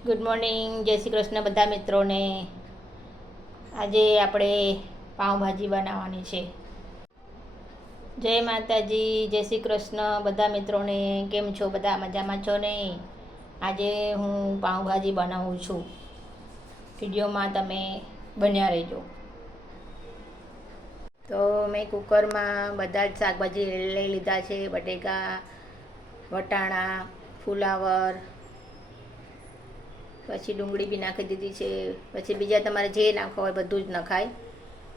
Good morning, જય શ્રી કૃષ્ણ બધા મિત્રોને. આજે આપણે પાઉંભાજી બનાવવાની છે. જય માતાજી, જય શ્રી કૃષ્ણ બધા મિત્રોને. કેમ છો બધા? મજામાં છો ને? આજે હું પાઉંભાજી બનાવું છું. વિડીયોમાં તમે બન્યા રહેજો. તો મેં કુકરમાં બધા જ શાકભાજી લઈ લીધા છે. બટેકા, વટાણા, ફુલાવર, પછી ડુંગળી બી નાખી દીધી છે. પછી બીજા તમારે જે નાખવા હોય બધું જ નખાય,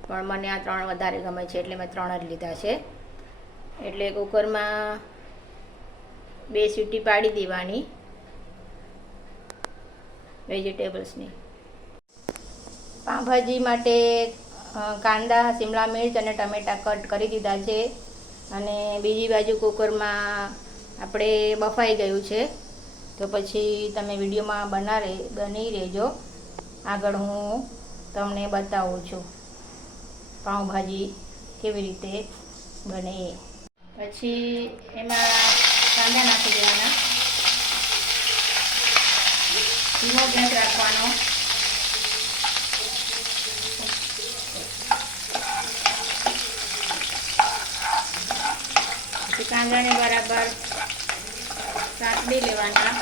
પણ મને આ 3 વધારે ગમે છે એટલે મેં 3 જ લીધા છે. એટલે કુકરમાં 2 સીટી પાડી દેવાની વેજીટેબલ્સની. પાઉંભાજી માટે કાંદા, શિમલા મિર્ચ અને ટમેટાં કટ કરી દીધા છે. અને બીજી બાજુ કુકરમાં આપણે બફાઈ ગયું છે. તો પછી તમે વિડીયોમાં બની રહેજો. આગળ હું તમને બતાવું છું પાઉંભાજી કેવી રીતે બને. પછી એમાં કાંદા નાખી દેવાના, ધીમો ગેસ રાખવાનો. પછી કાંદાને બરાબર સાતડી લેવાના.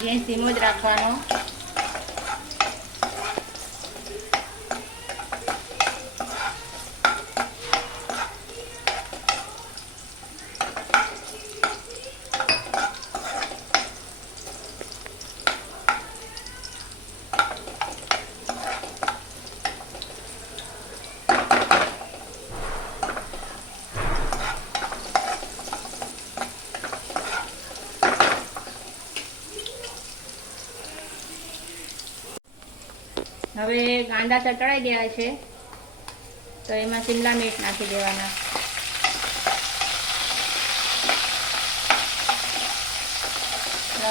ગેસ ધીમો જ રાખવાનો. હવે કાંદા ચટળાઈ ગયા છે તો એમાં શિમલા મિર્ચ નાખી દેવાના.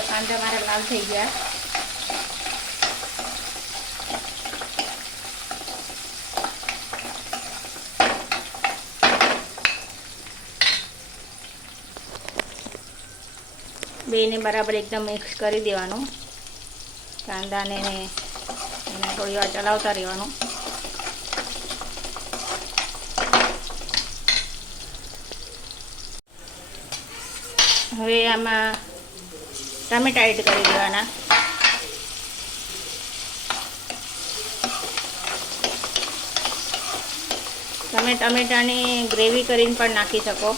કાંદા મારા લાલ થઈ ગયા. બેને બરાબર એકદમ મિક્સ કરી દેવાનું. કાંદાને એને થોડી વાર ચલાવતા રહેવાનું. હવે આમાં ટામેટા એડ કરી દેવાના. તમે ટામેટાની ગ્રેવી કરીને પણ નાખી શકો.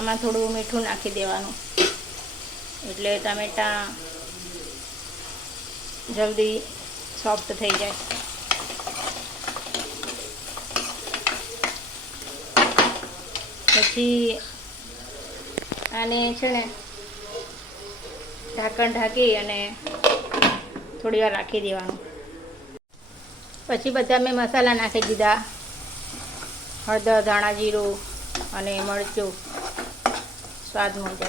આમાં થોડું મીઠું નાખી દેવાનું એટલે ટામેટાં જલ્દી સોફ્ટ થઈ જાય. પછી આને છે ને ઢાંકણ ઢાંકી અને થોડી વાર રાખી દેવાનું. પછી બધા મેં મસાલા નાખી દીધા. હળદર, ધાણા જીરું અને મરચું સ્વાદ મુજબ.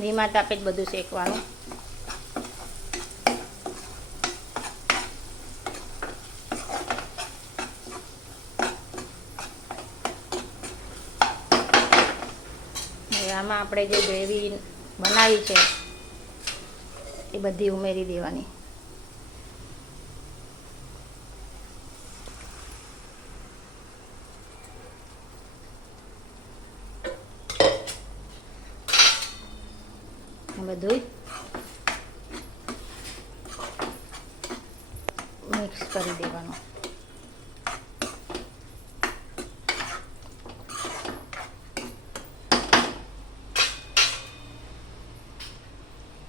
ધીમા તાપે જ બધું શેકવાનું. આમાં આપણે જે ગ્રેવી બનાવી છે એ બધી ઉમેરી દેવાની. બધું મિક્સ કરી દેવાનું.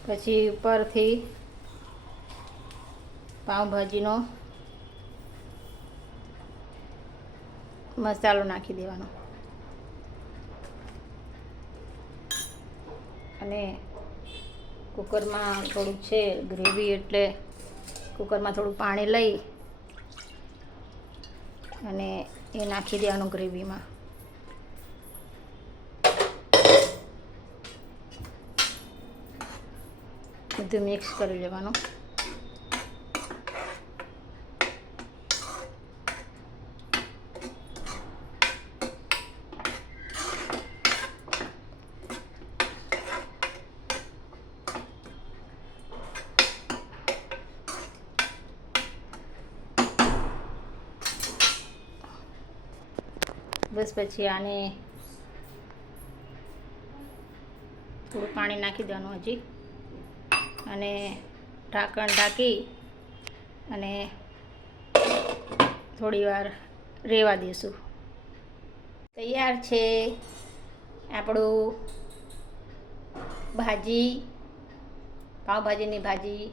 પછી ઉપરથી પાઉંભાજીનો મસાલો નાખી દેવાનો અને કુકરમાં થોડુંક છે ગ્રેવી એટલે કુકરમાં થોડું પાણી લઈ અને એ નાખી દેવાનું ગ્રેવીમાં. બધું મિક્સ કરી લેવાનું. બસ પછી આને થોડું પાણી નાખી દેવાનું હજી, અને ઢાંકણ ઢાંકી અને થોડી વાર રહેવા દઈશું. તૈયાર છે આપણું ભાજી, પાવભાજીની ભાજી,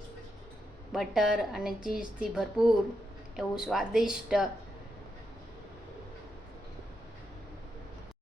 બટર અને ચીઝથી ભરપૂર એવું સ્વાદિષ્ટ